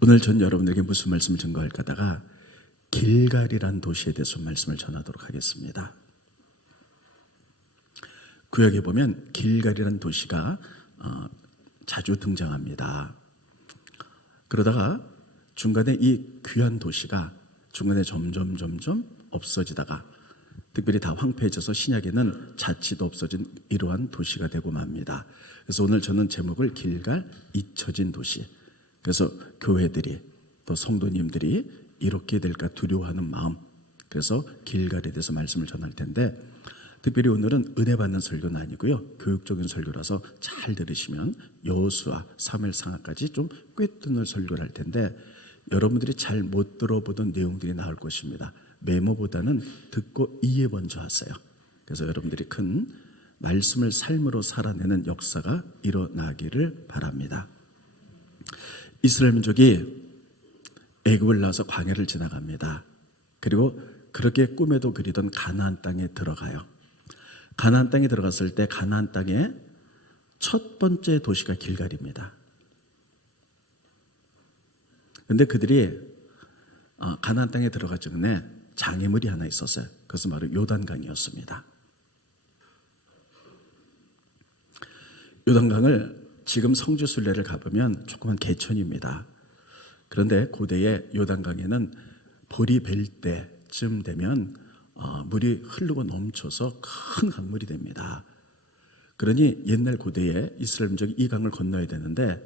오늘 전 여러분에게 무슨 말씀을 증거할까 하다가 길갈이란 도시에 대해서 말씀을 전하도록 하겠습니다. 구약에 보면 길갈이란 도시가 자주 등장합니다. 그러다가 중간에 이 귀한 도시가 중간에 점점 없어지다가 특별히 다 황폐해져서 신약에는 자치도 없어진 이러한 도시가 되고 맙니다. 그래서 오늘 저는 제목을 길갈 잊혀진 도시, 그래서 교회들이 또 성도님들이 이렇게 될까 두려워하는 마음, 그래서 길갈에 대해서 말씀을 전할 텐데, 특별히 오늘은 은혜 받는 설교는 아니고요, 교육적인 설교라서 잘 들으시면 여호수아, 사무엘상하까지 좀 꿰뚫는 설교를 할 텐데 여러분들이 잘 못 들어보던 내용들이 나올 것입니다. 메모보다는 듣고 이해 먼저 하세요. 그래서 여러분들이 큰 말씀을 삶으로 살아내는 역사가 일어나기를 바랍니다. 이스라엘 민족이 애굽을 나와서 광야를 지나갑니다. 그리고 그렇게 꿈에도 그리던 가나안 땅에 들어가요. 가나안 땅에 들어갔을 때 가나안 땅의 첫 번째 도시가 길갈입니다. 그런데 그들이 가나안 땅에 들어가기 전에 장애물이 하나 있었어요. 그것은 바로 요단강이었습니다. 요단강을 지금 성지순례를 가보면 조그만 개천입니다. 그런데 고대의 요단강에는 볼이 벨 때쯤 되면 물이 흐르고 넘쳐서 큰 강물이 됩니다. 그러니 옛날 고대에 이스라엘 민족이 이 강을 건너야 되는데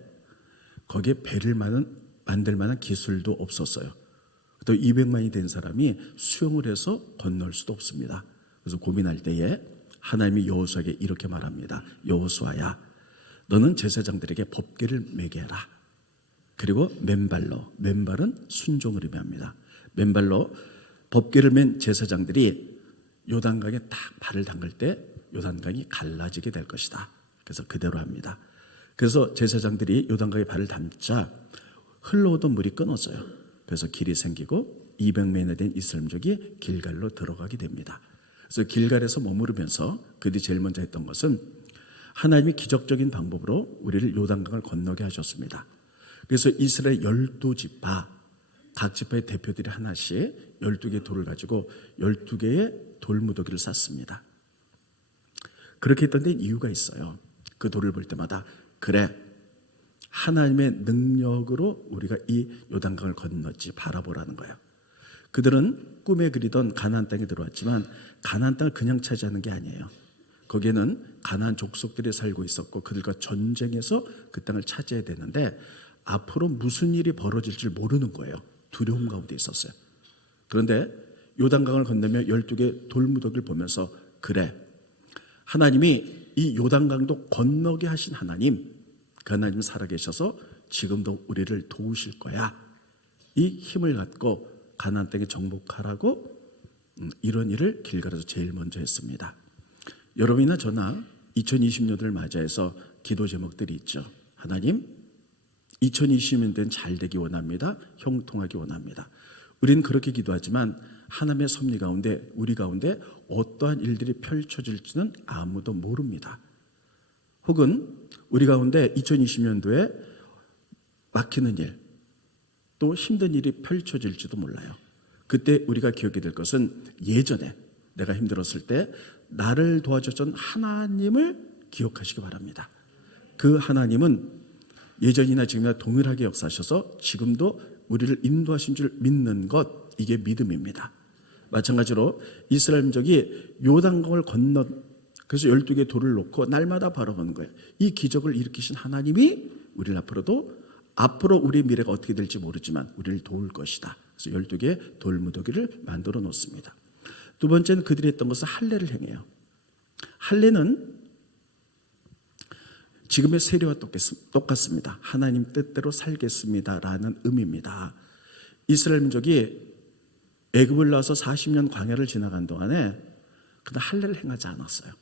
거기에 배를 만들 만한 기술도 없었어요. 또 200만이 된 사람이 수영을 해서 건널 수도 없습니다. 그래서 고민할 때에 하나님이 여호수아에게 이렇게 말합니다. 여호수아야, 너는 제사장들에게 법궤를 매게 해라. 그리고 맨발은 순종을 의미합니다. 맨발로 법궤를 맨 제사장들이 요단강에 딱 발을 담글 때 요단강이 갈라지게 될 것이다. 그래서 그대로 합니다. 그래서 제사장들이 요단강에 발을 담자 흘러오던 물이 끊어져요. 그래서 길이 생기고 200명이나 된 이스라엘 민족이 길갈로 들어가게 됩니다. 그래서 길갈에서 머무르면서 그들이 제일 먼저 했던 것은 하나님이 기적적인 방법으로 우리를 요단강을 건너게 하셨습니다. 그래서 이스라엘 12지파, 각 지파의 대표들이 하나씩 12개의 돌을 가지고 12개의 돌무더기를 쌓습니다. 그렇게 했던 데 이유가 있어요. 그 돌을 볼 때마다 그래, 하나님의 능력으로 우리가 이 요단강을 건넜지 바라보라는 거예요. 그들은 꿈에 그리던 가나안 땅에 들어왔지만 가나안 땅을 그냥 차지하는 게 아니에요. 거기에는 가나안 족속들이 살고 있었고 그들과 전쟁해서 그 땅을 차지해야 되는데 앞으로 무슨 일이 벌어질지 모르는 거예요. 두려움 가운데 있었어요. 그런데 요단강을 건너며 12개 돌무더기를 보면서 그래, 하나님이 이 요단강도 건너게 하신 하나님, 그 하나님 살아계셔서 지금도 우리를 도우실 거야. 이 힘을 갖고 가나안 땅에 정복하라고 이런 일을 길갈에서 제일 먼저 했습니다. 여러분이나 저나 2020년을 맞이해서 기도 제목들이 있죠. 하나님, 2020년대는 잘 되기 원합니다. 형통하기 원합니다. 우리는 그렇게 기도하지만 하나님의 섭리 가운데 우리 가운데 어떠한 일들이 펼쳐질지는 아무도 모릅니다. 혹은 우리 가운데 2020년도에 막히는 일, 또 힘든 일이 펼쳐질지도 몰라요. 그때 우리가 기억이 될 것은 예전에 내가 힘들었을 때 나를 도와주셨던 하나님을 기억하시기 바랍니다. 그 하나님은 예전이나 지금이나 동일하게 역사하셔서 지금도 우리를 인도하신 줄 믿는 것, 이게 믿음입니다. 마찬가지로 이스라엘 민족이 요단강을 건너 그래서 12개 돌을 놓고 날마다 바라보는 거예요. 이 기적을 일으키신 하나님이 우리를 앞으로 우리의 미래가 어떻게 될지 모르지만 우리를 도울 것이다. 그래서 12개 돌무더기를 만들어 놓습니다. 두 번째는 그들이 했던 것은 할례를 행해요. 할례는 지금의 세례와 똑같습니다. 하나님 뜻대로 살겠습니다라는 의미입니다. 이스라엘 민족이 애굽을 나와서 40년 광야를 지나간 동안에 그다 할례를 행하지 않았어요.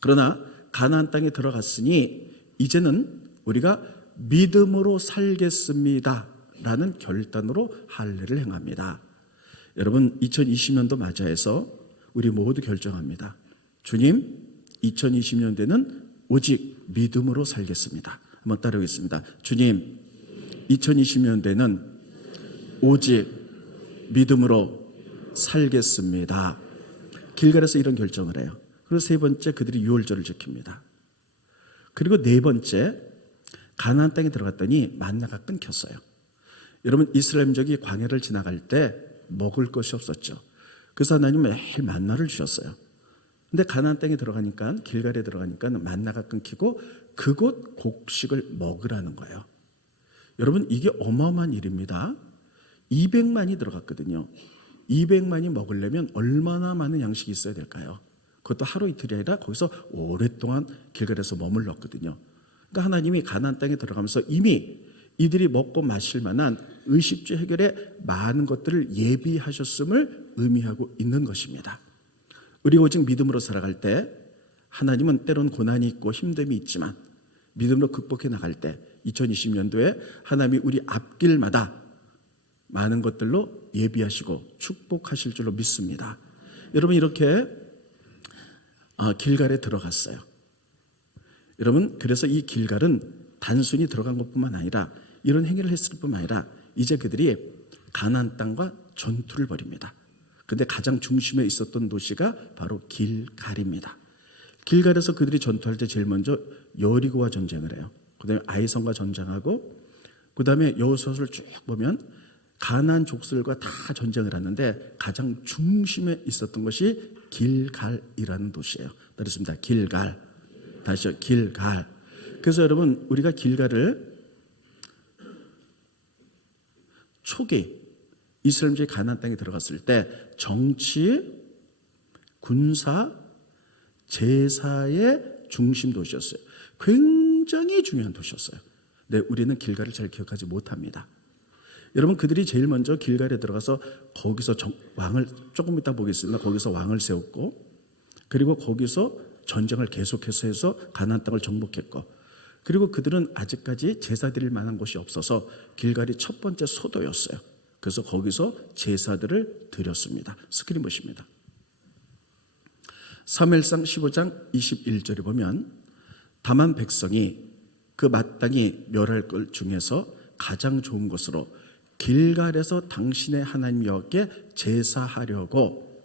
그러나 가나안 땅에 들어갔으니 이제는 우리가 믿음으로 살겠습니다라는 결단으로 할례를 행합니다. 여러분, 2020년도 맞이해서 우리 모두 결정합니다. 주님, 2020년대는 오직 믿음으로 살겠습니다. 한번 따라오겠습니다. 주님, 2020년대는 오직 믿음으로 살겠습니다. 길갈에서 이런 결정을 해요. 그리고 세 번째, 그들이 유월절을 지킵니다. 그리고 네 번째, 가나안 땅에 들어갔더니 만나가 끊겼어요. 여러분, 이스라엘 민족이 광야를 지나갈 때 먹을 것이 없었죠. 그래서 하나님은 매일 만나를 주셨어요. 근데 가나안 땅에 들어가니까, 길갈에 들어가니까 만나가 끊기고 그곳 곡식을 먹으라는 거예요. 여러분, 이게 어마어마한 일입니다. 200만이 들어갔거든요. 200만이 먹으려면 얼마나 많은 양식이 있어야 될까요? 그것도 하루 이틀이 아니라 거기서 오랫동안 길갈에서 머물렀거든요. 그러니까 하나님이 가나안 땅에 들어가면서 이미 이들이 먹고 마실 만한 의식주 해결에 많은 것들을 예비하셨음을 의미하고 있는 것입니다. 우리 오직 믿음으로 살아갈 때 하나님은 때론 고난이 있고 힘듦이 있지만 믿음으로 극복해 나갈 때 2020년도에 하나님이 우리 앞길마다 많은 것들로 예비하시고 축복하실 줄로 믿습니다. 여러분, 이렇게 길갈에 들어갔어요. 여러분, 그래서 이 길갈은 단순히 들어간 것뿐만 아니라 이런 행위를 했을 뿐만 아니라 이제 그들이 가나안 땅과 전투를 벌입니다. 그런데 가장 중심에 있었던 도시가 바로 길갈입니다. 길갈에서 그들이 전투할 때 제일 먼저 여리고와 전쟁을 해요. 그 다음에 아이성과 전쟁하고, 그 다음에 여호수아서를 쭉 보면 가나안 족속들과 다 전쟁을 하는데 가장 중심에 있었던 것이 길갈이라는 도시예요. 그렇습니다. 길갈. 다시요. 길갈. 그래서 여러분, 우리가 길갈을 초기 이스라엘이 가나안 땅에 들어갔을 때 정치, 군사, 제사의 중심 도시였어요. 굉장히 중요한 도시였어요. 근데 우리는 길갈을 잘 기억하지 못합니다. 여러분, 그들이 제일 먼저 길갈에 들어가서 거기서 왕을, 조금 이따 보겠습니다. 거기서 왕을 세웠고, 그리고 거기서 전쟁을 계속해서 해서 가나안 땅을 정복했고, 그리고 그들은 아직까지 제사 드릴 만한 곳이 없어서 길갈이 첫 번째 소도였어요. 그래서 거기서 제사들을 드렸습니다. 스크린 보십니다. 사무엘상 15장 21절에 보면 다만 백성이 그 마땅히 멸할 것 중에서 가장 좋은 것으로 길갈에서 당신의 하나님 여호와께 제사하려고,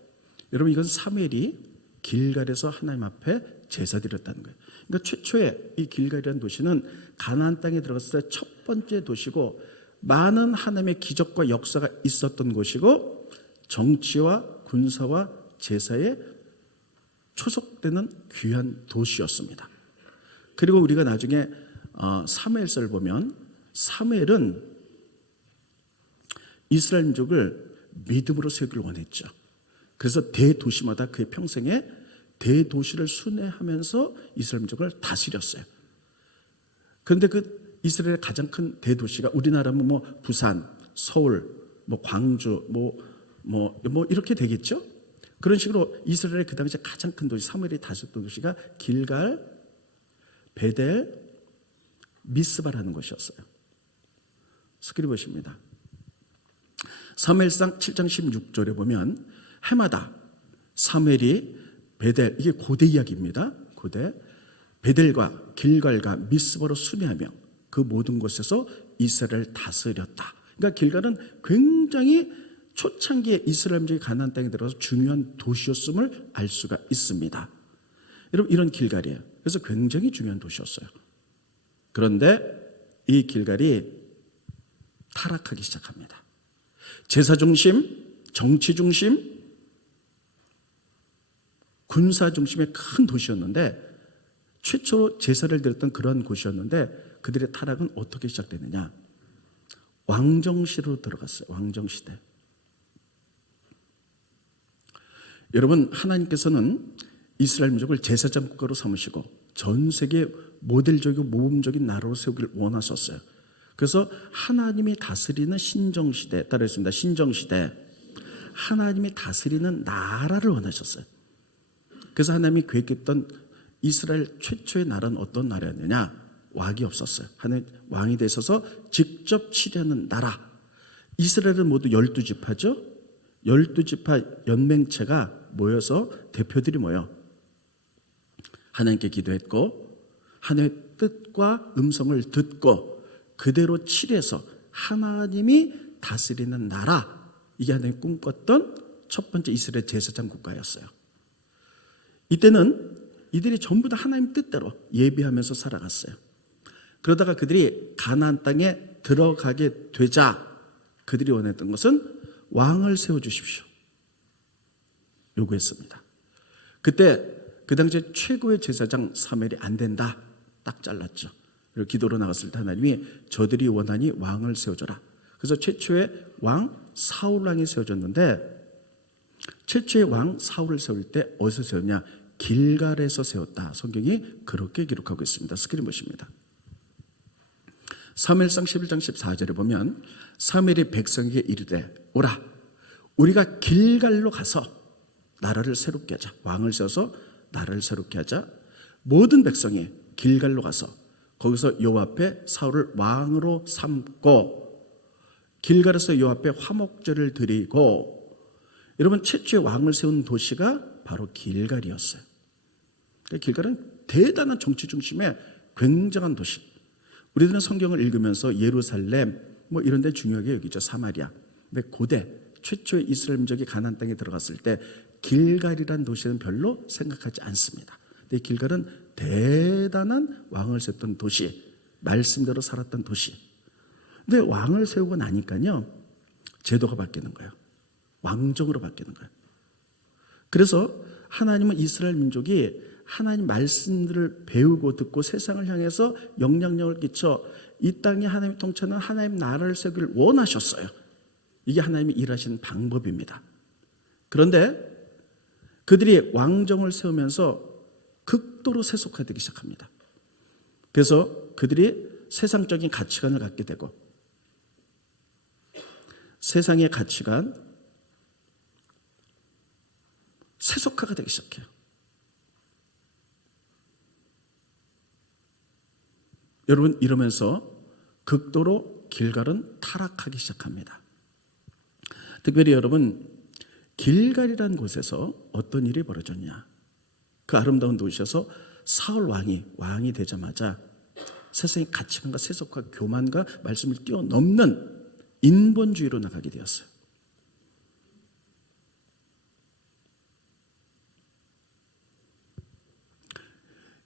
여러분, 이건 사무엘이 길갈에서 하나님 앞에 제사드렸다는 거예요. 그러니까 최초에 이 길갈이라는 도시는 가나안 땅에 들어갔을 때 첫 번째 도시고 많은 하나님의 기적과 역사가 있었던 곳이고 정치와 군사와 제사에 초석되는 귀한 도시였습니다. 그리고 우리가 나중에 사무엘서를 보면 사무엘은 이스라엘 민족을 믿음으로 세우기를 원했죠. 그래서 대도시마다 그의 평생에 대도시를 순회하면서 이스라엘 민족을 다스렸어요. 그런데 그 이스라엘의 가장 큰 대도시가 우리나라면 뭐 부산, 서울, 뭐 광주, 뭐 이렇게 되겠죠. 그런 식으로 이스라엘의 그 당시에 가장 큰 도시, 사무엘이 다스렸던 도시가 길갈, 베델, 미스바라는 곳이었어요. 스크린 보십니다. 사무엘상 7장 16절에 보면 해마다 사무엘이 베델, 이게 고대 이야기입니다. 고대 베델과 길갈과 미스바로 순회하며 그 모든 곳에서 이스라엘을 다스렸다. 그러니까 길갈은 굉장히 초창기에 이스라엘 민족이 가나안 땅에 들어가서 중요한 도시였음을 알 수가 있습니다. 여러분, 이런 길갈이에요. 그래서 굉장히 중요한 도시였어요. 그런데 이 길갈이 타락하기 시작합니다. 제사 중심, 정치 중심, 군사 중심의 큰 도시였는데, 최초로 제사를 드렸던 그런 곳이었는데 그들의 타락은 어떻게 시작되느냐? 왕정시로 들어갔어요. 왕정시대. 여러분, 하나님께서는 이스라엘 민족을 제사장 국가로 삼으시고 전 세계 모델적이고 모범적인 나라로 세우기를 원하셨어요. 그래서 하나님이 다스리는 신정시대, 따라했습니다. 신정시대. 하나님이 다스리는 나라를 원하셨어요. 그래서 하나님이 계획했던 이스라엘 최초의 나라는 어떤 나라였느냐? 왕이 없었어요. 하나님 왕이 되셔서 직접 치려는 나라. 이스라엘은 모두 12지파죠. 12지파 연맹체가 모여서 대표들이 모여 하나님께 기도했고 하나님의 뜻과 음성을 듣고 그대로 치려서 하나님이 다스리는 나라, 이게 하나님이 꿈꿨던 첫 번째 이스라엘 제사장 국가였어요. 이때는 이들이 전부 다 하나님 뜻대로 예비하면서 살아갔어요. 그러다가 그들이 가나안 땅에 들어가게 되자 그들이 원했던 것은 왕을 세워주십시오, 요구했습니다. 그때 그 당시에 최고의 제사장 사무엘이 안 된다, 딱 잘랐죠. 그리고 기도로 나갔을 때 하나님이 저들이 원하니 왕을 세워줘라. 그래서 최초의 왕 사울 왕이 세워졌는데, 최초의 왕 사울을 세울 때 어디서 세웠냐? 길갈에서 세웠다. 성경이 그렇게 기록하고 있습니다. 스크린 보십니다. 사무엘상 11장 14절에 보면 사무엘이 백성에게 이르되 오라, 우리가 길갈로 가서 나라를 새롭게 하자. 왕을 세워서 나라를 새롭게 하자. 모든 백성이 길갈로 가서 거기서 여호와 앞에 사울을 왕으로 삼고 길갈에서 여호와 앞에 화목제를 드리고, 여러분 최초의 왕을 세운 도시가 바로 길갈이었어요. 길갈은 대단한 정치 중심의 굉장한 도시. 우리들은 성경을 읽으면서 예루살렘 뭐 이런 데 중요하게 여기죠. 사마리아. 근데 고대 최초의 이스라엘 민족이 가나안 땅에 들어갔을 때 길갈이란 도시는 별로 생각하지 않습니다. 근데 길갈은 대단한 왕을 세웠던 도시, 말씀대로 살았던 도시. 근데 왕을 세우고 나니까요, 제도가 바뀌는 거예요. 왕정으로 바뀌는 거예요. 그래서 하나님은 이스라엘 민족이 하나님 말씀들을 배우고 듣고 세상을 향해서 영향력을 끼쳐 이 땅에 하나님 통치하는 하나님 나라를 세우기를 원하셨어요. 이게 하나님이 일하시는 방법입니다. 그런데 그들이 왕정을 세우면서 극도로 세속화되기 시작합니다. 그래서 그들이 세상적인 가치관을 갖게 되고, 세상의 가치관, 세속화가 되기 시작해요. 여러분, 이러면서 극도로 길갈은 타락하기 시작합니다. 특별히 여러분, 길갈이라는 곳에서 어떤 일이 벌어졌냐? 그 아름다운 도시에서 사울 왕이 되자마자 세상의 가치관과 세속화, 교만과 말씀을 뛰어넘는 인본주의로 나가게 되었어요.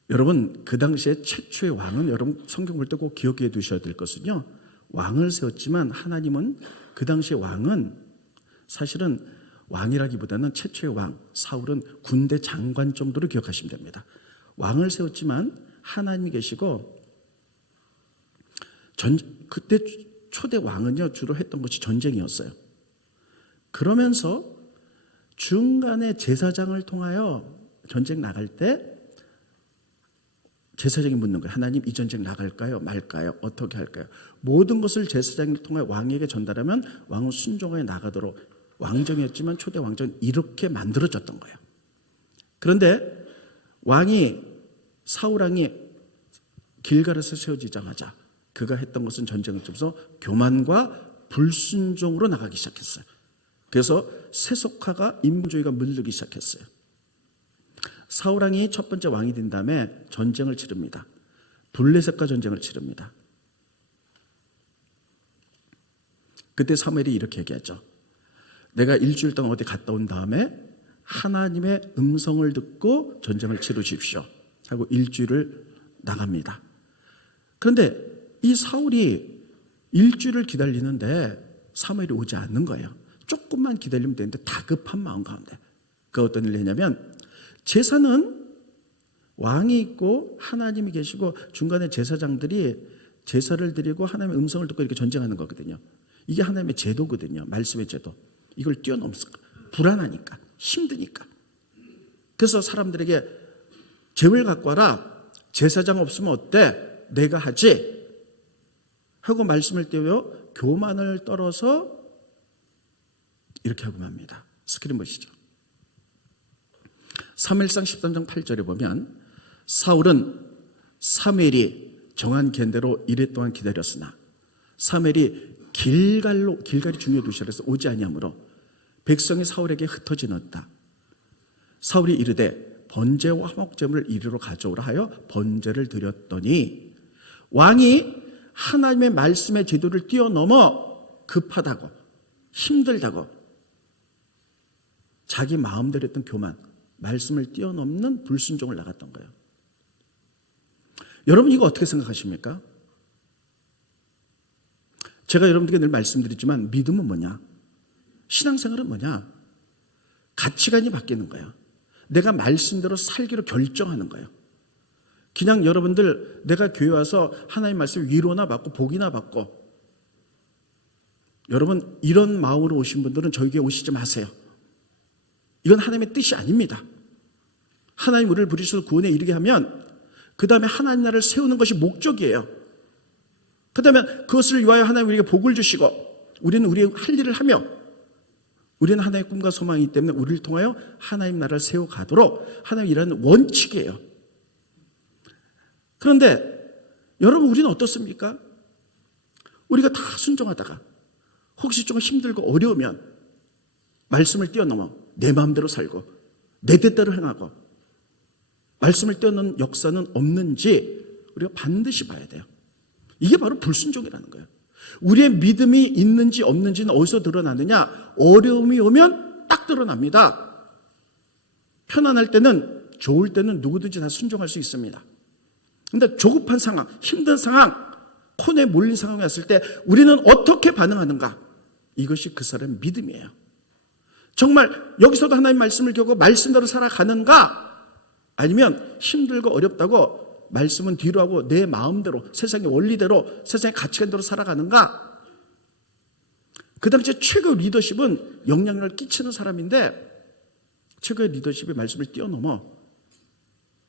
여러분, 그 당시에 최초의 왕은, 여러분 성경 볼 때 꼭 기억해 두셔야 될 것은요, 왕을 세웠지만 하나님은 그 당시의 왕은 사실은 왕이라기보다는 최초의 왕 사울은 군대 장관 정도로 기억하시면 됩니다. 왕을 세웠지만 하나님이 계시고, 그때 초대 왕은요 주로 했던 것이 전쟁이었어요. 그러면서 중간에 제사장을 통하여 전쟁 나갈 때 제사장이 묻는 거예요. 하나님, 이 전쟁 나갈까요? 말까요? 어떻게 할까요? 모든 것을 제사장을 통해 왕에게 전달하면 왕은 순종하여 나가도록 왕정이었지만 초대 왕정은 이렇게 만들어졌던 거예요. 그런데 사울 왕이 길갈에서 세워지자마자 그가 했던 것은 전쟁을 통해서 교만과 불순종으로 나가기 시작했어요. 그래서 세속화가, 인본주의가 물들기 시작했어요. 사울 왕이 첫 번째 왕이 된 다음에 전쟁을 치릅니다. 블레셋과 전쟁을 치릅니다. 그때 사무엘이 이렇게 얘기하죠. 내가 일주일 동안 어디 갔다 온 다음에 하나님의 음성을 듣고 전쟁을 치르십시오 하고 일주일을 나갑니다. 그런데 이 사울이 일주일을 기다리는데 사무엘이 오지 않는 거예요. 조금만 기다리면 되는데 다급한 마음 가운데 그 어떤 일을 했냐면, 제사는 왕이 있고 하나님이 계시고 중간에 제사장들이 제사를 드리고 하나님의 음성을 듣고 이렇게 전쟁하는 거거든요. 이게 하나님의 제도거든요. 말씀의 제도. 이걸 뛰어넘었어. 불안하니까, 힘드니까. 그래서 사람들에게 재물 갖고 와라. 제사장 없으면 어때? 내가 하지. 하고 말씀을 띄워 교만을 떨어서 이렇게 하고 맙니다. 스크린 보시죠. 사무엘상 13장 8절에 보면 사울은 사무엘이 정한 겐대로 이래 동안 기다렸으나 사무엘이 길갈이 중요 도시라서 오지 아니하므로 백성이 사울에게 흩어지었다. 사울이 이르되 번제와 화목제물을 이리로 가져오라 하여 번제를 드렸더니 왕이 하나님의 말씀의 제도를 뛰어넘어 급하다고, 힘들다고, 자기 마음대로 했던 교만, 말씀을 뛰어넘는 불순종을 나갔던 거예요. 여러분 이거 어떻게 생각하십니까? 제가 여러분들에게 늘 말씀드리지만 믿음은 뭐냐? 신앙생활은 뭐냐? 가치관이 바뀌는 거야. 내가 말씀대로 살기로 결정하는 거예요. 그냥 여러분들 내가 교회 와서 하나님 말씀 위로나 받고 복이나 받고, 여러분 이런 마음으로 오신 분들은 저에게 오시지 마세요. 이건 하나님의 뜻이 아닙니다. 하나님 우리를 부르셔서 구원에 이르게 하면 그 다음에 하나님 나라를 세우는 것이 목적이에요. 그 다음에 그것을 위하여 하나님 우리에게 복을 주시고 우리는 우리의 할 일을 하며, 우리는 하나님의 꿈과 소망이기 때문에 우리를 통하여 하나님 나라를 세워가도록 하나님 일하는 원칙이에요. 그런데 여러분 우리는 어떻습니까? 우리가 다 순종하다가 혹시 좀 힘들고 어려우면 말씀을 뛰어넘어 내 마음대로 살고 내 뜻대로 행하고, 말씀을 뛰어넘는 역사는 없는지 우리가 반드시 봐야 돼요. 이게 바로 불순종이라는 거예요. 우리의 믿음이 있는지 없는지는 어디서 드러나느냐? 어려움이 오면 딱 드러납니다. 편안할 때는, 좋을 때는 누구든지 다 순종할 수 있습니다. 그런데 조급한 상황, 힘든 상황, 코너에 몰린 상황이 왔을 때 우리는 어떻게 반응하는가? 이것이 그 사람의 믿음이에요. 정말 여기서도 하나님 말씀을 겪고 말씀대로 살아가는가? 아니면 힘들고 어렵다고 말씀은 뒤로 하고 내 마음대로, 세상의 원리대로, 세상의 가치관대로 살아가는가? 그 당시에 최고 리더십은 영향력을 끼치는 사람인데, 최고의 리더십이 말씀을 뛰어넘어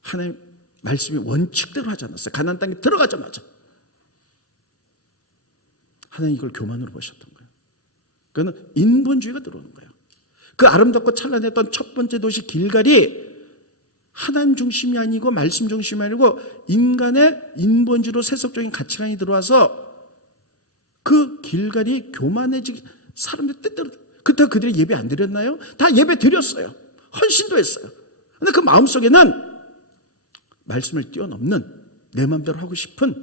하나님 말씀이 원칙대로 하지 않았어요. 가나안 땅에 들어가자마자 하나님 이걸 교만으로 보셨던 거예요. 그거는 인본주의가 들어오는 거예요. 그 아름답고 찬란했던 첫 번째 도시 길갈이 하나님 중심이 아니고 말씀 중심이 아니고 인간의 인본주의로 세속적인 가치관이 들어와서 그 길갈이 교만해지기, 사람들 뜻대로. 그렇다고 그들이 예배 안 드렸나요? 다 예배 드렸어요. 헌신도 했어요. 그런데 그 마음속에는 말씀을 뛰어넘는, 내 마음대로 하고 싶은,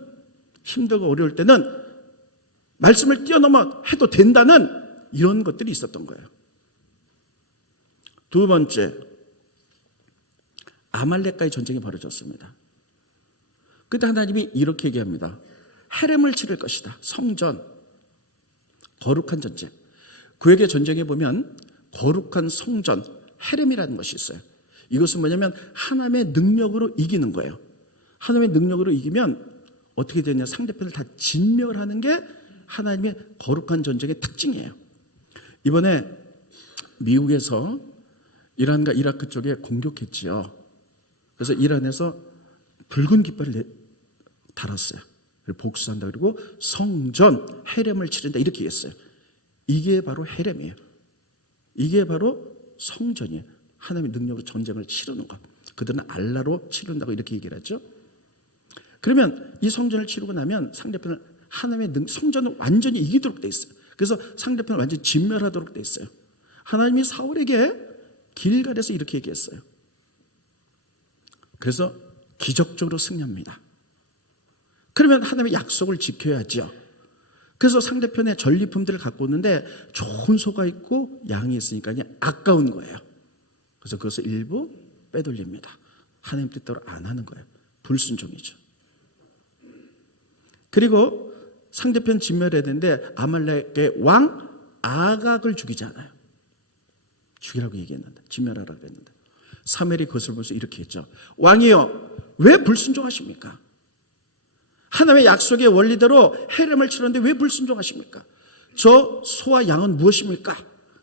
힘들고 어려울 때는 말씀을 뛰어넘어 해도 된다는 이런 것들이 있었던 거예요. 두 번째, 아말렉과의 전쟁이 벌어졌습니다. 그때 하나님이 이렇게 얘기합니다. 헤렘을 치를 것이다. 성전, 거룩한 전쟁. 구약의 전쟁에 보면 거룩한 성전, 헤렘이라는 것이 있어요. 이것은 뭐냐면 하나님의 능력으로 이기는 거예요. 하나님의 능력으로 이기면 어떻게 되냐? 상대편을 다 진멸하는 게 하나님의 거룩한 전쟁의 특징이에요. 이번에 미국에서 이란과 이라크 쪽에 공격했지요. 그래서 이란에서 붉은 깃발을 달았어요. 복수한다. 그리고 성전 헤렘을 치른다 이렇게 얘기했어요. 이게 바로 헤렘이에요. 이게 바로 성전이에요. 하나님의 능력으로 전쟁을 치르는 것. 그들은 알라로 치른다고 이렇게 얘기를 하죠. 그러면 이 성전을 치르고 나면 상대편을 하나님의 성전을 완전히 이기도록 돼 있어요. 그래서 상대편을 완전히 진멸하도록 돼 있어요. 하나님이 사울에게 길갈에서 이렇게 얘기했어요. 그래서 기적적으로 승리합니다. 그러면 하나님의 약속을 지켜야지요. 그래서 상대편에 전리품들을 갖고 오는데 좋은 소가 있고 양이 있으니까 아까운 거예요. 그래서 그것을 일부 빼돌립니다. 하나님 뜻대로 안 하는 거예요. 불순종이죠. 그리고 상대편 진멸해야 되는데 아말렉의 왕 아각을 죽이지 않아요. 죽이라고 얘기했는데, 진멸하라고 했는데, 사무엘이 그것을 보면서 이렇게 했죠. 왕이여, 왜 불순종하십니까? 하나님의 약속의 원리대로 헤렘을 치렀는데 왜 불순종하십니까? 저 소와 양은 무엇입니까?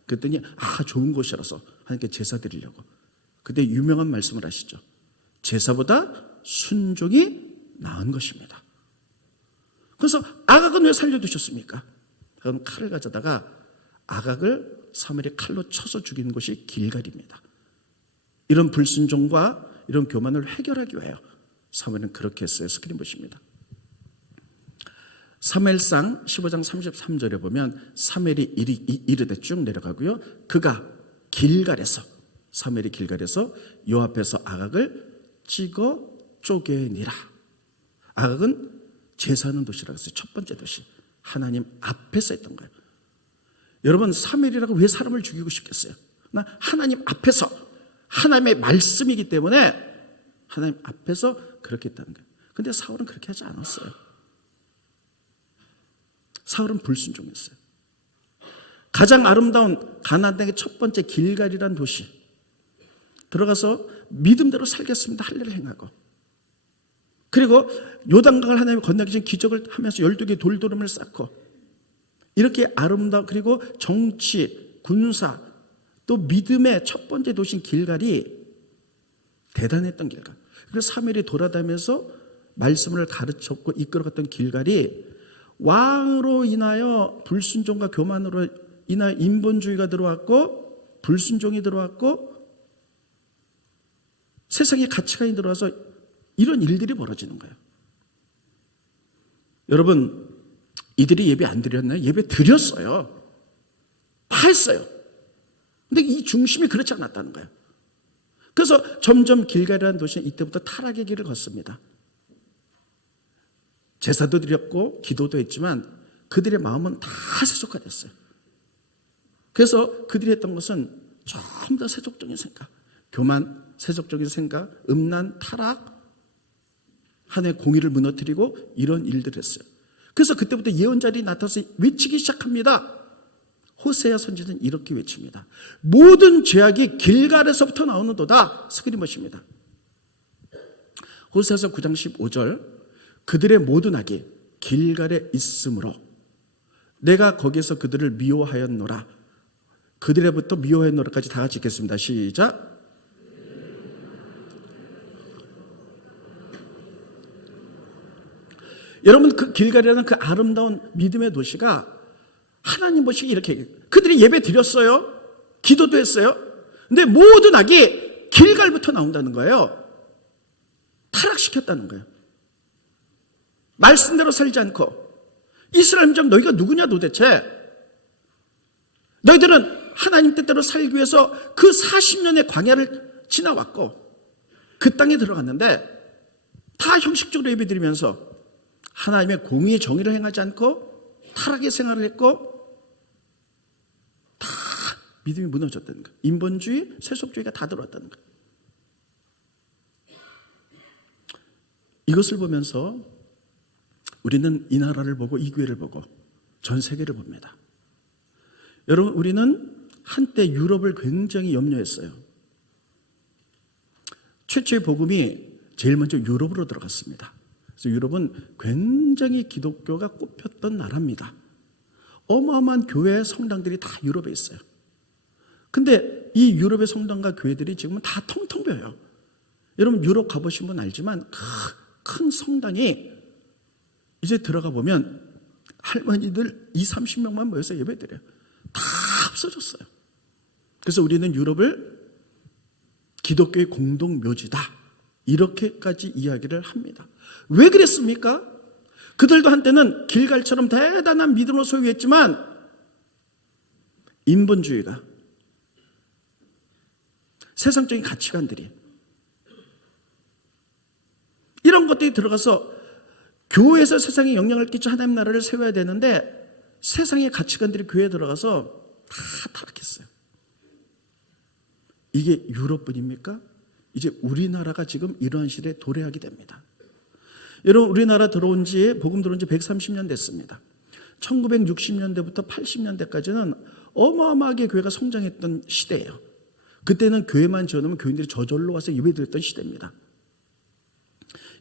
그랬더니 좋은 것이라서 하나님께 제사 드리려고. 그때 유명한 말씀을 하시죠. 제사보다 순종이 나은 것입니다. 그래서 아각은 왜 살려두셨습니까? 그럼 칼을 가져다가 아각을 사무엘이 칼로 쳐서 죽이는 것이 길갈입니다. 이런 불순종과 이런 교만을 해결하기 위하여 사무엘은 그렇게 했어요. 스크린 보십니다. 사무엘상 15장 33절에 보면 사무엘이 이르되 쭉 내려가고요. 그가 길갈에서, 사무엘이 길갈에서 요압에서 아각을 찍어 쪼개니라. 아각은 제사하는 도시라고 했어요. 첫 번째 도시. 하나님 앞에서 했던 거예요. 여러분, 사무엘이라고 왜 사람을 죽이고 싶겠어요? 나 하나님 앞에서, 하나님의 말씀이기 때문에 하나님 앞에서 그렇게 했다는 거예요. 근데 사울은 그렇게 하지 않았어요. 사울은 불순종했어요. 가장 아름다운 가나안 땅의 첫 번째 길갈이라는 도시 들어가서 믿음대로 살겠습니다 할례를 행하고, 그리고 요단강을 하나님이 건너기 전 기적을 하면서 12개의 돌도름을 쌓고, 이렇게 아름다운, 그리고 정치, 군사, 또 믿음의 첫 번째 도시인 길갈이 대단했던 길갈. 그래서 사무엘이 돌아다니면서 말씀을 가르쳤고 이끌어갔던 길갈이 왕으로 인하여 불순종과 교만으로 인하여 인본주의가 들어왔고, 불순종이 들어왔고, 세상의 가치관이 들어와서 이런 일들이 벌어지는 거예요. 여러분, 이들이 예배 안 드렸나요? 예배 드렸어요. 다 했어요. 근데 이 중심이 그렇지 않았다는 거예요. 그래서 점점 길갈이라는 도시는 이때부터 타락의 길을 걷습니다. 제사도 드렸고 기도도 했지만 그들의 마음은 다 세속화됐어요. 그래서 그들이 했던 것은 전부 다 세속적인 생각, 교만, 세속적인 생각, 음란, 타락, 하나님의 공의를 무너뜨리고 이런 일들을 했어요. 그래서 그때부터 예언자들이 나타나서 외치기 시작합니다. 호세아 선지자는 이렇게 외칩니다. 모든 죄악이 길갈에서부터 나오는도다. 스크리머십니다. 호세아서 9장 15절, 그들의 모든 악이 길갈에 있으므로 내가 거기서 그들을 미워하였노라. 그들의부터 미워하였노라까지 다 같이 읽겠습니다. 시작. 여러분, 그 길갈이라는 그 아름다운 믿음의 도시가 하나님 보시기 이렇게, 그들이 예배 드렸어요. 기도도 했어요. 근데 모든 악이 길갈부터 나온다는 거예요. 타락시켰다는 거예요. 말씀대로 살지 않고, 이스라엘 민족 너희가 누구냐 도대체? 너희들은 하나님 뜻대로 살기 위해서 그 40년의 광야를 지나왔고 그 땅에 들어갔는데 다 형식적으로 예배 드리면서 하나님의 공의의 정의를 행하지 않고 타락의 생활을 했고 다 믿음이 무너졌다는 거예요. 인본주의, 세속주의가 다 들어왔다는 거예요. 이것을 보면서 우리는 이 나라를 보고 이 교회를 보고 전 세계를 봅니다. 여러분, 우리는 한때 유럽을 굉장히 염려했어요. 최초의 복음이 제일 먼저 유럽으로 들어갔습니다. 그래서 유럽은 굉장히 기독교가 꼽혔던 나라입니다. 어마어마한 교회 성당들이 다 유럽에 있어요. 근데 이 유럽의 성당과 교회들이 지금은 다 텅텅 비어요. 여러분, 유럽 가보신 분 알지만 큰 성당이 이제 들어가 보면 할머니들 20-30명만 모여서 예배드려요. 다 없어졌어요. 그래서 우리는 유럽을 기독교의 공동묘지다, 이렇게까지 이야기를 합니다. 왜 그랬습니까? 그들도 한때는 길갈처럼 대단한 믿음으로 소유했지만 인본주의가, 세상적인 가치관들이, 이런 것들이 들어가서 교회에서 세상에 영향을 끼쳐 하나님 나라를 세워야 되는데 세상의 가치관들이 교회에 들어가서 다 타락했어요. 이게 유럽뿐입니까? 이제 우리나라가 지금 이러한 시대에 도래하게 됩니다. 여러분, 우리나라 들어온 지, 복음 들어온 지 130년 됐습니다. 1960년대부터 80년대까지는 어마어마하게 교회가 성장했던 시대예요. 그때는 교회만 지어놓으면 교인들이 저절로 와서 예배드렸던 시대입니다.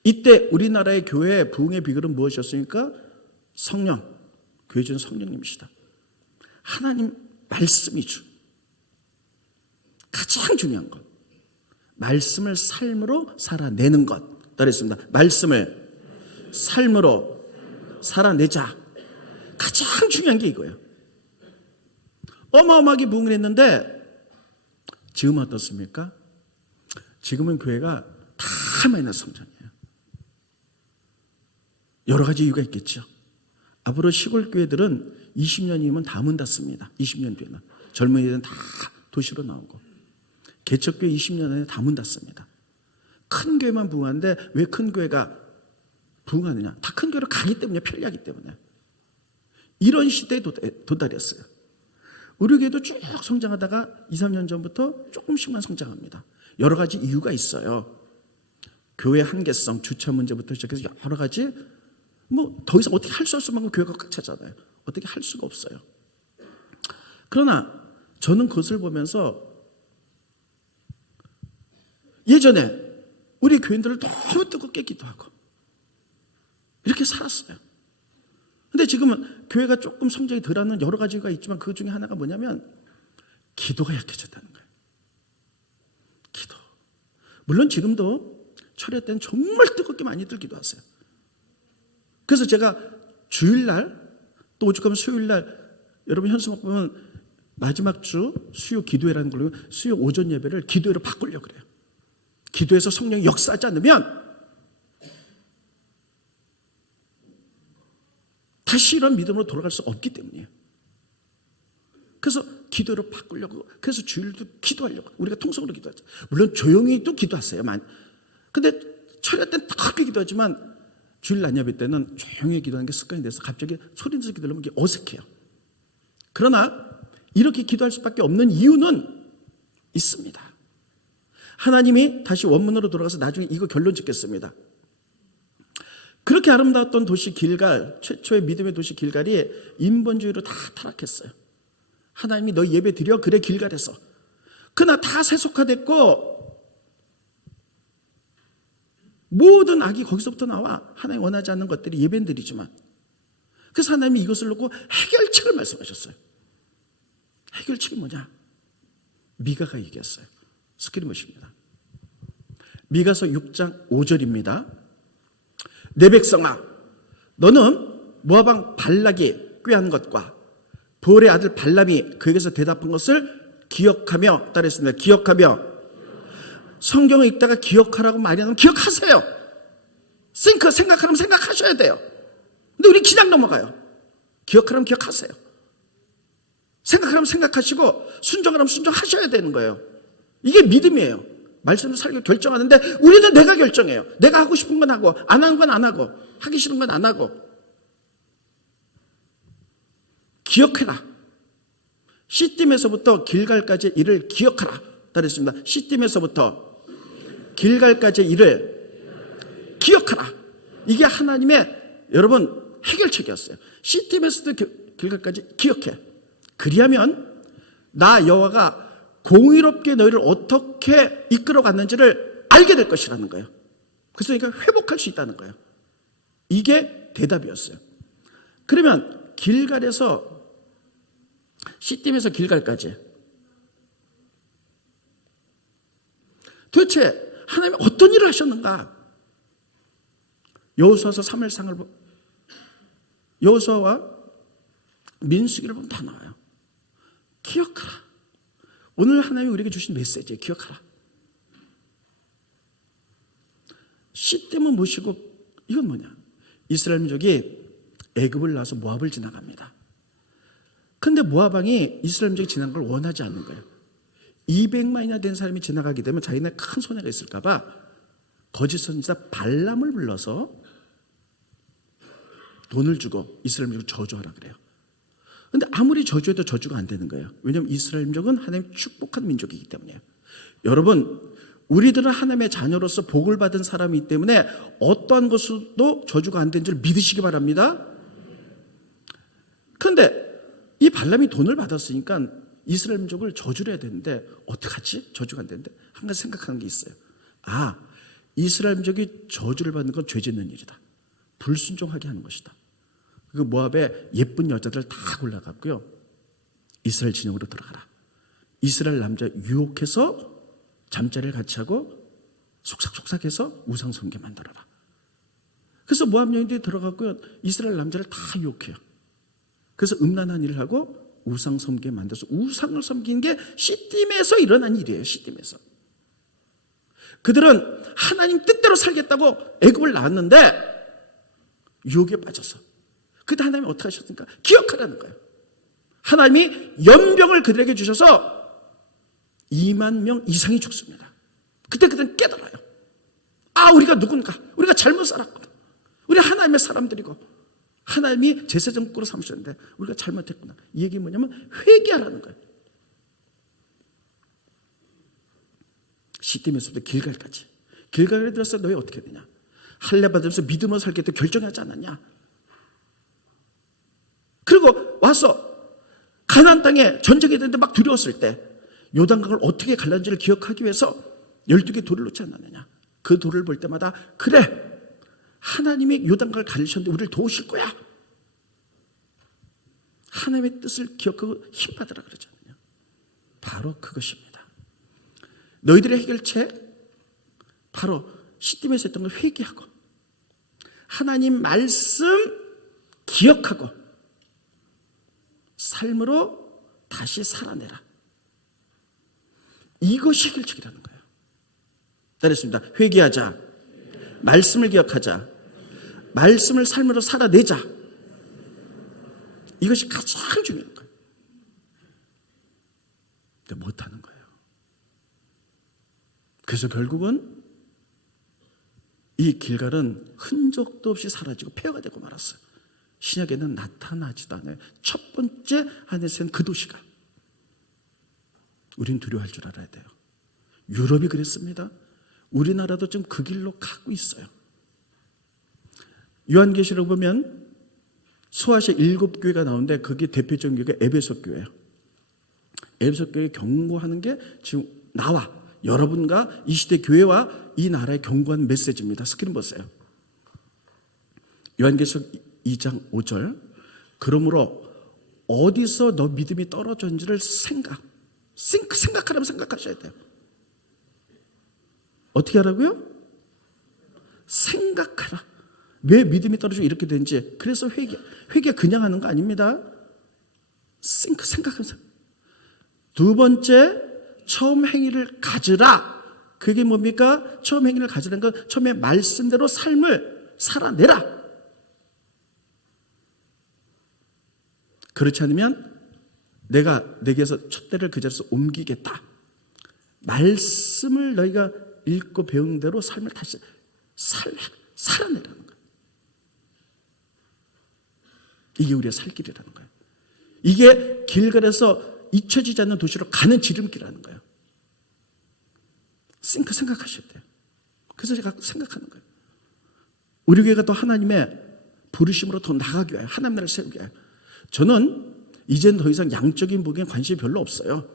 이때 우리나라의 교회의 부흥의 비결은 무엇이었습니까? 성령, 교회 주는 성령님이시다. 하나님 말씀이 주. 가장 중요한 것. 말씀을 삶으로 살아내는 것. 따르겠습니다. 말씀을 삶으로 살아내자. 가장 중요한 게 이거예요. 어마어마하게 부흥을 했는데 지금은 어떻습니까? 지금은 교회가 다 마이너스 성장이에요. 여러 가지 이유가 있겠죠. 앞으로 시골 교회들은 20년이면 다 문 닫습니다. 20년 뒤에는. 젊은이들은 다 도시로 나오고. 개척교회 20년 안에 다 문 닫습니다. 큰 교회만 부흥하는데 왜 큰 교회가 부흥하느냐? 다 큰 교회로 가기 때문에, 편리하기 때문에. 이런 시대에 도달했어요. 우리 교회도 쭉 성장하다가 2, 3년 전부터 조금씩만 성장합니다. 여러 가지 이유가 있어요. 교회 한계성, 주차 문제부터 시작해서 여러 가지, 더 이상 어떻게 할 수 없을 만큼 교회가 꽉 차잖아요. 어떻게 할 수가 없어요. 그러나 저는 그것을 보면서 예전에 우리 교인들을 너무 뜨겁게 기도하고 이렇게 살았어요. 근데 지금은 교회가 조금 성장이 덜하는 여러 가지가 있지만 그 중에 하나가 뭐냐면 기도가 약해졌다는 거예요. 기도. 물론 지금도 철회 때는 정말 뜨겁게 많이들 기도하세요. 그래서 제가 주일날 또 오죽하면 수요일날 여러분 현수막 보면 마지막 주 수요 기도회라는 걸로 수요 오전 예배를 기도회로 바꾸려고 그래요. 기도해서 성령이 역사하지 않으면 다시 이런 믿음으로 돌아갈 수 없기 때문이에요. 그래서 기도로 바꾸려고, 그래서 주일도 기도하려고, 우리가 통성으로 기도하죠. 물론 조용히도 기도하세요. 근데 철야 때는 크게 기도하지만 주일 낮 예배 때는 조용히 기도하는 게 습관이 돼서 갑자기 소리 내서 기도하면 이게 어색해요. 그러나 이렇게 기도할 수밖에 없는 이유는 있습니다. 하나님이 다시 원문으로 돌아가서 나중에 이거 결론 짓겠습니다. 그렇게 아름다웠던 도시 길갈, 최초의 믿음의 도시 길갈이 인본주의로 다 타락했어요. 하나님이 너 예배 드려? 그래, 길갈에서. 그러나 다 세속화됐고 모든 악이 거기서부터 나와. 하나님 원하지 않는 것들이 예배드리지만. 그래서 하나님이 이것을 놓고 해결책을 말씀하셨어요. 해결책이 뭐냐? 미가가 얘기했어요. 스크린봇입니다. 미가서 6장 5절입니다. 내 백성아, 너는 모압 발락이 꾀한 것과 보올의 아들 발람이 그에게서 대답한 것을 기억하며, 따라했습니다. 기억하며. 성경을 읽다가 기억하라고 말이 안 하면 기억하세요. 생각하라면 생각하셔야 돼요. 근데 우리 그냥 넘어가요. 기억하라면 기억하세요. 생각하라면 생각하시고 순종하라면 순종하셔야 되는 거예요. 이게 믿음이에요. 말씀을 살기로 결정하는데 우리는 내가 결정해요. 내가 하고 싶은 건 하고 안 하는 건 안 하고 하기 싫은 건 안 하고. 기억해라. 시딤에서부터 길갈까지의 일을 기억하라. 따르겠습니다. 시딤에서부터 길갈까지의 일을 기억하라. 이게 하나님의 여러분 해결책이었어요. 시딤에서부터 길갈까지 기억해. 그리하면 나 여호와가 공의롭게 너희를 어떻게 이끌어갔는지를 알게 될 것이라는 거예요. 그래서 그러니까 회복할 수 있다는 거예요. 이게 대답이었어요. 그러면 길갈에서 시딤에서 길갈까지 도대체 하나님이 어떤 일을 하셨는가? 여호수아서 3일상을 여호수아와 민수기를 보면 다 나와요. 기억하라. 오늘 하나님이 우리에게 주신 메시지예요. 기억하라. 시딤은 무엇이고 이건 뭐냐? 이스라엘 민족이 애굽을 나와서 모압을 지나갑니다. 그런데 모압 왕이 이스라엘 민족이 지나간 걸 원하지 않는 거예요. 200만이나 된 사람이 지나가게 되면 자기네 큰 손해가 있을까 봐 거짓 선지자 발람을 불러서 돈을 주고 이스라엘 민족을 저주하라 그래요. 그런데 아무리 저주해도 저주가 안 되는 거예요. 왜냐하면 이스라엘 민족은 하나님 축복한 민족이기 때문이에요. 여러분, 우리들은 하나님의 자녀로서 복을 받은 사람이기 때문에 어떠한 것도 저주가 안 된 줄 믿으시기 바랍니다. 그런데 이 발람이 돈을 받았으니까 이스라엘 민족을 저주를 해야 되는데 어떡하지? 저주가 안 되는데 한 가지 생각하는 게 있어요. 이스라엘 민족이 저주를 받는 건 죄 짓는 일이다. 불순종하게 하는 것이다. 그 모압의 예쁜 여자들 다 골라갖고요, 이스라엘 진영으로 들어가라. 이스라엘 남자 유혹해서 잠자리를 같이 하고 속삭속삭해서 우상 섬게 만들어라. 그래서 모압 여인들이 들어갔고요, 이스라엘 남자를 다 유혹해요. 그래서 음란한 일을 하고 우상 섬게 만들어서 우상을 섬기는 게 시딤에서 일어난 일이에요. 시딤에서 그들은 하나님 뜻대로 살겠다고 애굽을 나왔는데 유혹에 빠져서. 그때 하나님이 어떻게 하셨습니까? 기억하라는 거예요. 하나님이 연병을 그들에게 주셔서 2만 명 이상이 죽습니다. 그때 그들은 깨달아요. 우리가 누군가? 우리가 잘못 살았구나. 우리 하나님의 사람들이고 하나님이 제사장국으로 삼으셨는데 우리가 잘못했구나. 이 얘기 뭐냐면 회개하라는 거예요. 시딤에서부터 길갈까지. 길갈에 들어서 너희 어떻게 되냐? 할례 받으면서 믿음으로 살겠다고 결정하지 않았냐? 그리고 와서 가나안 땅에 전쟁이 되는데 막 두려웠을 때 요단강을 어떻게 갈랐는지를 기억하기 위해서 12개 돌을 놓지 않았느냐? 그 돌을 볼 때마다 그래, 하나님이 요단강을 가르셨는데 우리를 도우실 거야. 하나님의 뜻을 기억하고 힘받으라 그러지 않느냐? 바로 그것입니다. 너희들의 해결책, 바로 시딤에서 했던 걸 회개하고 하나님 말씀 기억하고 삶으로 다시 살아내라. 이것이 해결책이라는 거예요. 따르겠습니다. 회개하자, 말씀을 기억하자, 말씀을 삶으로 살아내자. 이것이 가장 중요한 거예요. 근데 못하는 거예요. 그래서 결국은 이 길갈은 흔적도 없이 사라지고 폐허가 되고 말았어요. 신약에는 나타나지도 않아요. 첫 번째 하늘에서는 그 도시가. 우린 두려워할 줄 알아야 돼요. 유럽이 그랬습니다. 우리나라도 좀 그 길로 가고 있어요. 요한계시록 보면 소아시아 7교회가 나오는데 거기에 대표적인 교회가 에베소 교회예요. 에베소 교회 경고하는 게 지금 나와 여러분과 이 시대 교회와 이 나라에 경고하는 메시지입니다. 스크린 보세요. 요한계시록 2장 5절. 그러므로 어디서 너 믿음이 떨어졌는지를 생각하라면 생각하셔야 돼요. 어떻게 하라고요? 생각하라. 왜 믿음이 떨어지고 이렇게 된지. 그래서 회개 그냥 하는 거 아닙니다. 생각하면서. 두 번째, 처음 행위를 가지라. 그게 뭡니까? 처음 행위를 가지라는 건 처음에 말씀대로 삶을 살아내라. 그렇지 않으면 내가 내게서 촛대를 그 자리에서 옮기겠다. 말씀을 너희가 읽고 배운 대로 삶을 다시 살아내라는 거예요. 이게 우리의 살 길이라는 거예요. 이게 길갈에서 잊혀지지 않는 도시로 가는 지름길이라는 거예요. 생각하셔야 돼요. 그래서 제가 생각하는 거예요. 우리 교회가 또 하나님의 부르심으로 더 나가기 위하여 하나님 나라를 세우기 위하여 저는 이제는 더 이상 양적인 복에 관심이 별로 없어요.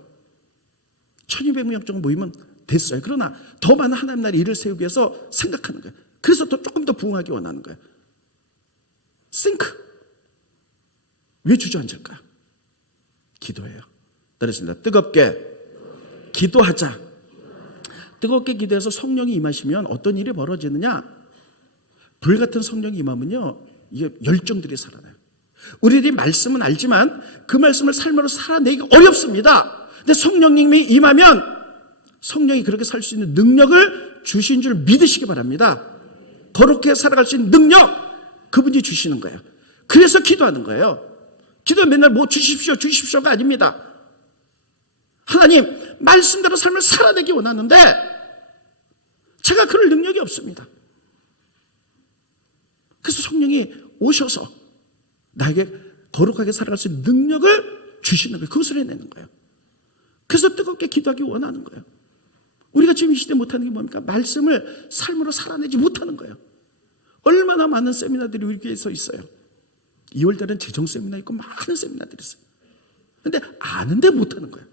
1200명 정도 모이면 됐어요. 그러나 더 많은 하나님 나라의 일을 세우기 위해서 생각하는 거예요. 그래서 또 조금 더 부흥하기 원하는 거예요. 왜 주저앉을까? 기도해요. 따르겠습니다. 뜨겁게 기도하자. 뜨겁게 기도해서 성령이 임하시면 어떤 일이 벌어지느냐? 불같은 성령이 임하면요, 이게 열정들이 살아나요. 우리들이 말씀은 알지만 그 말씀을 삶으로 살아내기가 어렵습니다. 근데 성령님이 임하면 성령이 그렇게 살 수 있는 능력을 주신 줄 믿으시기 바랍니다. 거룩하게 살아갈 수 있는 능력, 그분이 주시는 거예요. 그래서 기도하는 거예요. 기도 맨날 뭐 주십시오가 아닙니다. 하나님, 말씀대로 삶을 살아내기 원하는데 제가 그럴 능력이 없습니다. 그래서 성령이 오셔서 나에게 거룩하게 살아갈 수 있는 능력을 주시는 거예요. 그것을 해내는 거예요. 그래서 뜨겁게 기도하기 원하는 거예요. 우리가 지금 이 시대에 못하는 게 뭡니까? 말씀을 삶으로 살아내지 못하는 거예요. 얼마나 많은 세미나들이 우리 교회에서 있어요. 2월달은 재정 세미나 있고 많은 세미나들이 있어요. 그런데 아는데 못하는 거예요.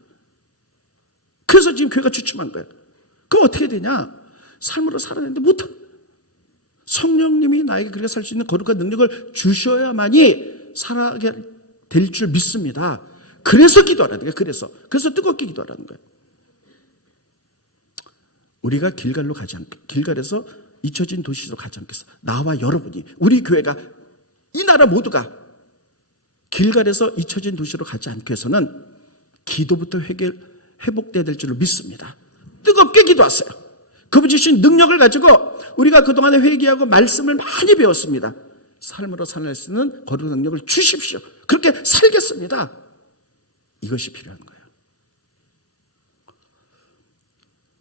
그래서 지금 교회가 주춤한 거예요. 그럼 어떻게 되냐? 삶으로 살아내는데 못하는 거예요. 성령님이 나에게 그렇게 살 수 있는 거룩한 능력을 주셔야만이 살아게 될 줄 믿습니다. 그래서 기도하라는 거예요. 그래서 뜨겁게 기도하라는 거예요. 우리가 길갈로 가지 않게, 길갈에서 잊혀진 도시로 가지 않겠어. 나와 여러분이, 우리 교회가, 이 나라 모두가 길갈에서 잊혀진 도시로 가지 않기 위해서는 기도부터 회복돼야 될 줄로 믿습니다. 뜨겁게 기도하세요. 그분 주신 능력을 가지고 우리가 그동안에 회개하고 말씀을 많이 배웠습니다. 삶으로 살아낼 수 있는 거룩한 능력을 주십시오. 그렇게 살겠습니다. 이것이 필요한 거예요.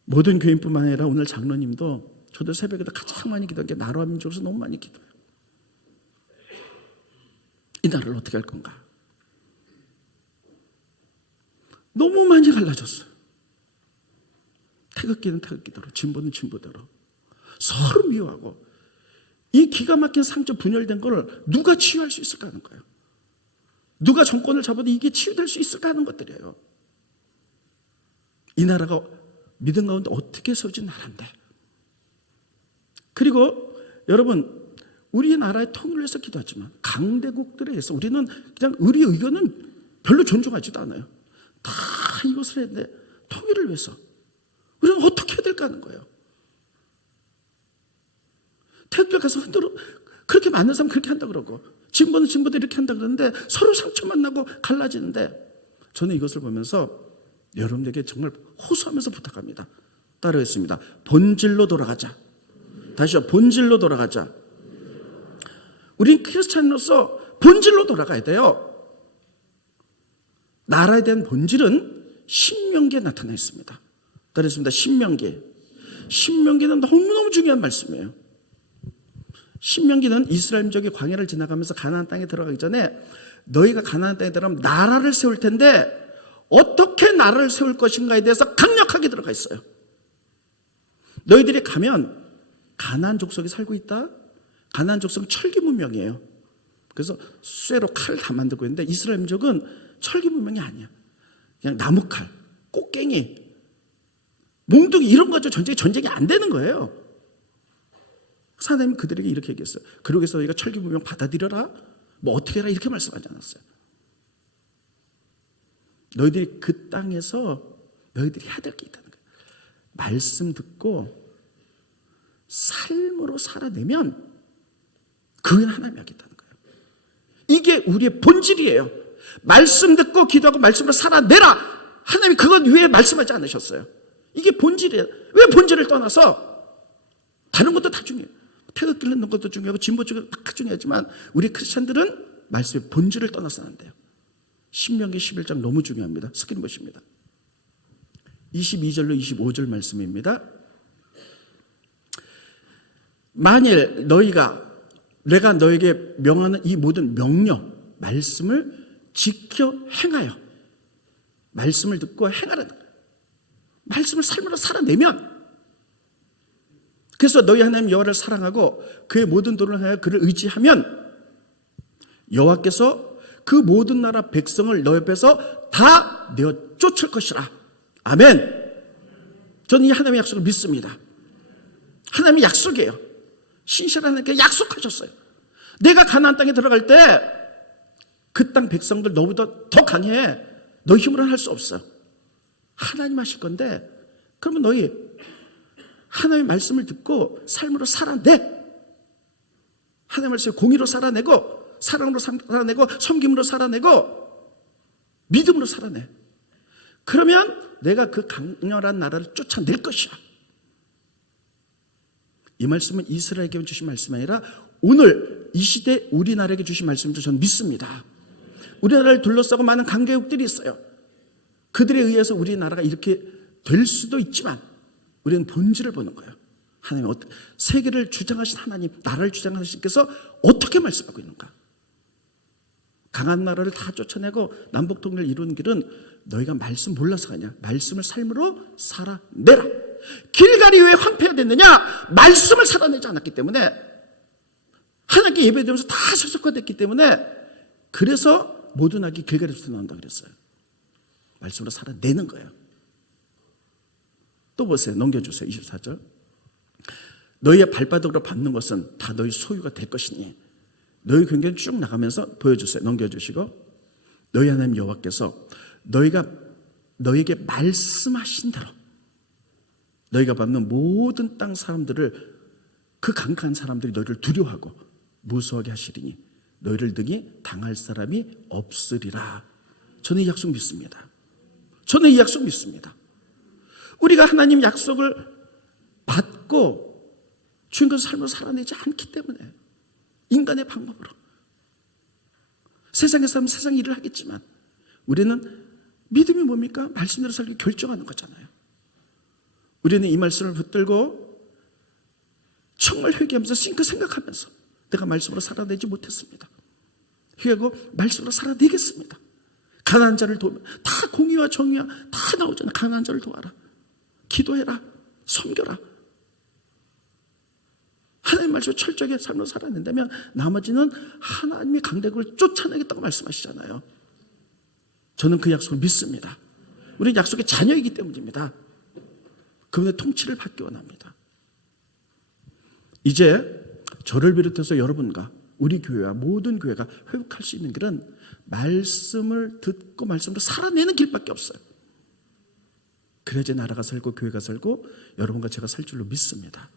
모든 교인뿐만 아니라 오늘 장로님도 저도 새벽에도 가장 많이 기도한 게 나라와 민족에서 너무 많이 기도해요. 이 나라를 어떻게 할 건가? 너무 많이 갈라졌어요. 태극기는 태극기대로, 진보는 진보대로 서로 미워하고, 이 기가 막힌 상처 분열된 걸 누가 치유할 수 있을까 하는 거예요. 누가 정권을 잡아도 이게 치유될 수 있을까 하는 것들이에요. 이 나라가 믿음 가운데 어떻게 서진 나라인데. 그리고 여러분, 우리나라의 통일을 위해서 기도하지만 강대국들에 의해서 우리는 그냥 우리 의견은 별로 존중하지도 않아요. 다 이것을 했는데 통일을 위해서 우리는 어떻게 해야 될까 하는 거예요. 태극기를 가서 흔들어, 그렇게 많은 사람 그렇게 한다 그러고, 진보는 진보도 이렇게 한다 그러는데 서로 상처만 나고 갈라지는데, 저는 이것을 보면서 여러분들에게 정말 호소하면서 부탁합니다. 따라하겠습니다. 본질로 돌아가자. 다시요, 본질로 돌아가자. 우린 크리스찬으로서 본질로 돌아가야 돼요. 나라에 대한 본질은 신명기에 나타나 있습니다. 따라하겠습니다. 신명기. 신명기는 너무너무 중요한 말씀이에요. 신명기는 이스라엘 민족이 광야를 지나가면서 가나안 땅에 들어가기 전에, 너희가 가나안 땅에 들어가면 나라를 세울 텐데 어떻게 나라를 세울 것인가에 대해서 강력하게 들어가 있어요. 너희들이 가면 가나안 족속이 살고 있다. 가나안 족속은 철기 문명이에요. 그래서 쇠로 칼을 다 만들고 있는데, 이스라엘 민족은 철기 문명이 아니야. 그냥 나무칼, 꽃갱이, 몽둥이 이런 거 가지고 전쟁이 안 되는 거예요. 하나님은 그들에게 이렇게 얘기했어요. 그러기 위해서 너희가 철기 문명 받아들여라, 뭐 어떻게 해라, 이렇게 말씀하지 않았어요. 너희들이 그 땅에서 너희들이 해야 될 게 있다는 거예요. 말씀 듣고 삶으로 살아내면 그건 하나님이 하겠다는 거예요. 이게 우리의 본질이에요. 말씀 듣고 기도하고 말씀으로 살아내라. 하나님이 그건 왜 말씀하지 않으셨어요? 이게 본질이에요. 왜 본질을 떠나서 다른 것도 다 중요해요. 태극기를 넣는 것도 중요하고 진보 쪽도 다 중요하지만, 우리 크리스찬들은 말씀의 본질을 떠나서는 안 돼요. 신명기 11장 너무 중요합니다. 스크린 보십니다. 22절로 25절 말씀입니다. 만일 내가 너에게 명하는 이 모든 명령, 말씀을 지켜 행하여, 말씀을 듣고 행하라는 거예요. 말씀을 삶으로 살아내면, 그래서 너희 하나님 여호와를 사랑하고 그의 모든 도를 하여 그를 의지하면, 여호와께서 그 모든 나라 백성을 너 옆에서 다 내어 쫓을 것이라. 아멘. 저는 이 하나님의 약속을 믿습니다. 하나님의 약속이에요. 신실한 하나님께 약속하셨어요. 내가 가나안 땅에 들어갈 때 그 땅 백성들 너보다 더 강해. 너 힘으로는 할 수 없어. 하나님 하실 건데, 그러면 너희 하나님의 말씀을 듣고 삶으로 살아내. 하나님의 말씀을 공의로 살아내고, 사랑으로 살아내고, 섬김으로 살아내고, 믿음으로 살아내. 그러면 내가 그 강렬한 나라를 쫓아낼 것이야. 이 말씀은 이스라엘에게 주신 말씀이 아니라 오늘 이 시대 우리나라에게 주신 말씀도 저는 믿습니다. 우리나라를 둘러싸고 많은 강대국들이 있어요. 그들에 의해서 우리나라가 이렇게 될 수도 있지만, 우리는 본질을 보는 거예요. 하나님, 세계를 주장하신 하나님, 나라를 주장하신 분께서 어떻게 말씀하고 있는가? 강한 나라를 다 쫓아내고 남북 통일을 이루는 길은 너희가 말씀 몰라서 가냐? 말씀을 삶으로 살아내라. 길갈이 왜 황폐가 됐느냐? 말씀을 살아내지 않았기 때문에, 하나님께 예배드리면서 다 설속화됐기 때문에, 그래서 모든 악이 길갈에서 나온다 그랬어요. 말씀으로 살아내는 거예요. 또 보세요. 넘겨주세요. 24절. 너희의 발바닥으로 밟는 것은 다 너희 소유가 될 것이니. 너희 경계는 쭉 나가면서 보여주세요. 넘겨주시고, 너희 하나님 여호와께서 너희에게 말씀하신 대로 너희가 밟는 모든 땅 사람들을, 그 강한 사람들이 너희를 두려워하고 무서워하게 하시리니 너희를 등이 당할 사람이 없으리라. 저는 이 약속 믿습니다. 저는 이 약속 믿습니다. 우리가 하나님 약속을 받고 주인 것을 삶으로 살아내지 않기 때문에, 인간의 방법으로 세상에서 하면 세상 일을 하겠지만, 우리는 믿음이 뭡니까? 말씀대로 살기 결정하는 거잖아요. 우리는 이 말씀을 붙들고 정말 회개하면서 싱크 생각하면서 내가 말씀으로 살아내지 못했습니다. 회개하고 말씀으로 살아내겠습니다. 가난한 자를 도우면 다 공의와 정의와 다 나오잖아요. 가난한 자를 도와라, 기도해라, 섬겨라. 하나님 말씀을 철저하게 삶으로 살아낸다면 나머지는 하나님의 강대국을 쫓아내겠다고 말씀하시잖아요. 저는 그 약속을 믿습니다. 우리는 약속의 자녀이기 때문입니다. 그분의 통치를 받기 원합니다. 이제 저를 비롯해서 여러분과 우리 교회와 모든 교회가 회복할 수 있는 길은 말씀을 듣고 말씀으로 살아내는 길밖에 없어요. 그래야지 나라가 살고 교회가 살고 여러분과 제가 살 줄로 믿습니다.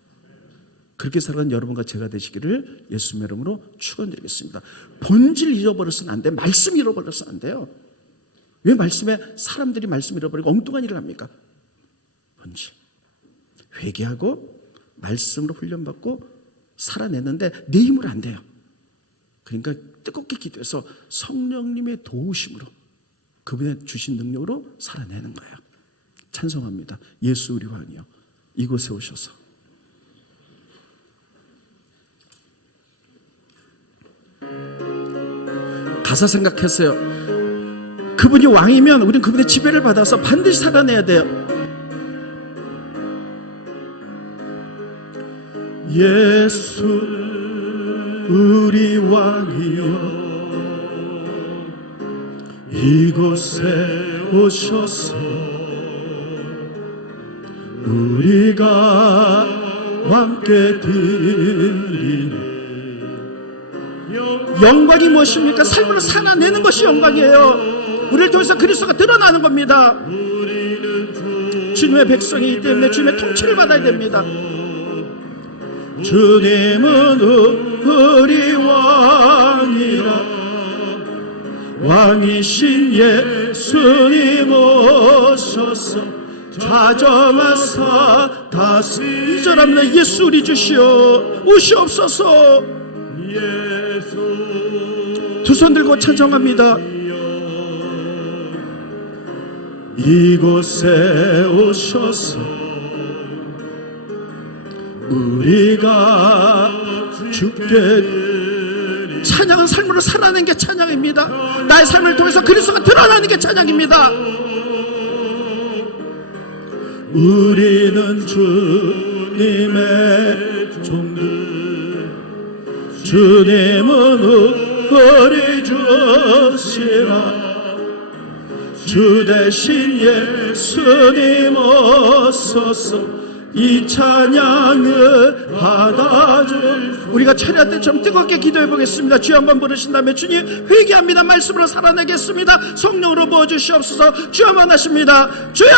그렇게 살아가는 여러분과 제가 되시기를 예수님의 이름으로 축원드리겠습니다. 본질 잃어버려서는 안 돼. 말씀 잃어버려서는 안 돼요. 왜 말씀에 사람들이 말씀 잃어버리고 엉뚱한 일을 합니까? 본질. 회개하고 말씀으로 훈련받고 살아내는데 내 힘으로 안 돼요. 그러니까 뜨겁게 기도해서 성령님의 도우심으로 그분의 주신 능력으로 살아내는 거예요. 찬송합니다. 예수 우리 왕이여 이곳에 오셔서. 가사 생각했어요. 그분이 왕이면 우리는 그분의 지배를 받아서 반드시 살아내야 돼요. 예수 우리 왕이여 이곳에 오셔서 우리가 함께 드리는 영광이 무엇입니까? 삶을 살아내는 것이 영광이에요. 우리를 통해서 그리스도가 드러나는 겁니다. 주님의 백성이기 때문에 주님의 통치를 받아야 됩니다. 주님은 우리 왕이라 왕이신 예수님 오셔서 좌정하사 다스리. 이 사람은 예수 우리 주시오 오시옵소서. 두 손 들고 찬송합니다. 이곳에 오셔서 우리가 주께. 찬양은 삶으로 살아내는 게 찬양입니다. 나의 삶을 통해서 그리스도가 드러나는 게 찬양입니다. 우리는 주님의 종들 주님은 우리 주시라 주 대신 예수님 오소서 이 찬양을 받아줄. 우리가 철야 때처럼 뜨겁게 기도해 보겠습니다. 주여 한번 부르신 다음에 주님 회개합니다. 말씀으로 살아내겠습니다. 성령으로 부어주시옵소서. 주여 한번 하십니다. 주여.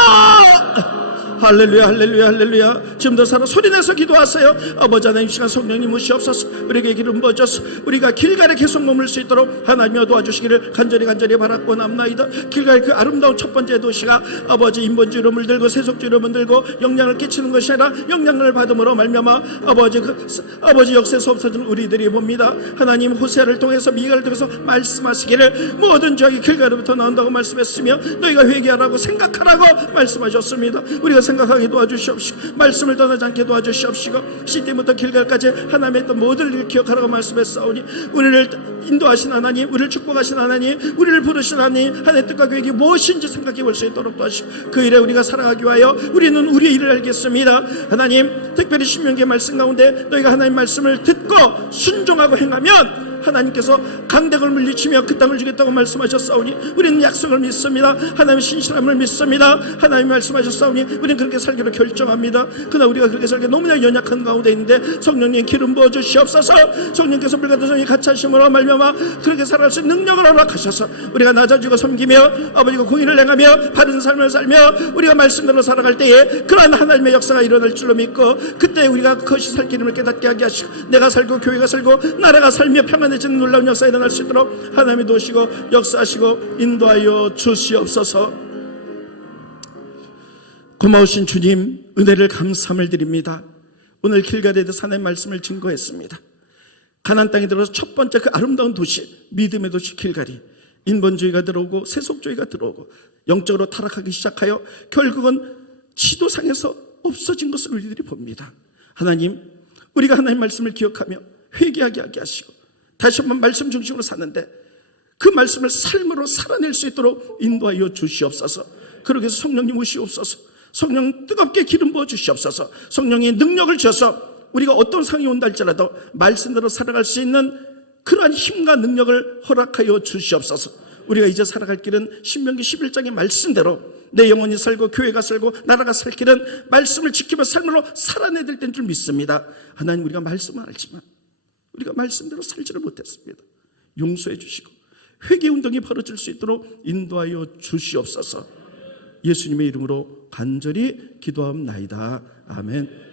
할렐루야 할렐루야 할렐루야. 지금도 살아 소리내서 기도하세요. 아버지 하나님 시간 성령님 오시옵소서. 우리에게 기름 부어줘서 우리가 길갈에 계속 머물 수 있도록 하나님여 도와주시기를 간절히 바랐고 남나이다. 길갈의 그 아름다운 첫 번째 도시가 아버지 인본주의로 물들고 세속주의로 물들고 영향을 끼치는 것이 아니라 영향을 받음으로 말미암아 아버지 역사에서 없어진 우리들이 봅니다. 하나님 호세아를 통해서 미가를 통해서 말씀하시기를 모든 죄악이 길갈로부터 나온다고 말씀했으며 너희가 회개하라고 생각하라고 말씀하셨습니다. 우리가 생각하게 도와주시옵시고 말씀을 떠나지 않게 도와주시옵시고 시때부터 길갈까지 하나님의 했던 모든 일을 기억하라고 말씀했사오니 우리를 인도하신 하나님, 우리를 축복하신 하나님, 우리를 부르신 하나님, 하나님의 뜻과 계획이 무엇인지 생각해 볼 수 있도록 도와주시고 그 일에 우리가 살아가기 위하여 우리는 우리의 일을 알겠습니다. 하나님 특별히 신명기의 말씀 가운데 너희가 하나님 말씀을 듣고 순종하고 행하면 하나님께서 강대국을 물리치며 그 땅을 주겠다고 말씀하셨사오니 우리는 약속을 믿습니다. 하나님의 신실함을 믿습니다. 하나님 말씀하셨사오니 우리는 그렇게 살기로 결정합니다. 그러나 우리가 그렇게 살기 너무나 연약한 가운데 있는데 성령님 기름 부어주시옵소서. 성령께서 불같은 성령이 같이 하심으로 말미암아 그렇게 살아갈 수 있는 능력을 허락하셔서 우리가 낮아지고 섬기며 아버지가 공의를 행하며 바른 삶을 살며 우리가 말씀대로 살아갈 때에 그러한 하나님의 역사가 일어날 줄로 믿고 그때 우리가 그것이 살 길임을 깨닫게 하게 하시고 내가 살고 교회가 살고 나라가 살며 평안해지는 놀라운 역사가 일어날 수 있도록 하나님이 도우시고 역사하시고 인도하여 주시옵소서. 고마우신 주님 은혜를 감사함을 드립니다. 오늘 길갈에 대해서 하나님의 말씀을 증거했습니다. 가나안 땅에 들어서 첫 번째 그 아름다운 도시 믿음의 도시 길갈이 인본주의가 들어오고 세속주의가 들어오고 영적으로 타락하기 시작하여 결국은 지도상에서 없어진 것을 우리들이 봅니다. 하나님 우리가 하나님의 말씀을 기억하며 회개하게 하게 하시고 다시 한번 말씀 중심으로 사는데 그 말씀을 삶으로 살아낼 수 있도록 인도하여 주시옵소서. 그러기 위해서 성령님 오시옵소서. 성령 뜨겁게 기름 부어 주시옵소서. 성령의 능력을 주셔서 우리가 어떤 상황이 온다 할지라도 말씀대로 살아갈 수 있는 그러한 힘과 능력을 허락하여 주시옵소서. 우리가 이제 살아갈 길은 신명기 11장의 말씀대로 내 영혼이 살고 교회가 살고 나라가 살 길은 말씀을 지키며 삶으로 살아내야 될 때인 줄 믿습니다. 하나님, 우리가 말씀은 알지만 우리가 말씀대로 살지를 못했습니다. 용서해 주시고 회개운동이 벌어질 수 있도록 인도하여 주시옵소서. 예수님의 이름으로 간절히 기도하옵나이다. 아멘.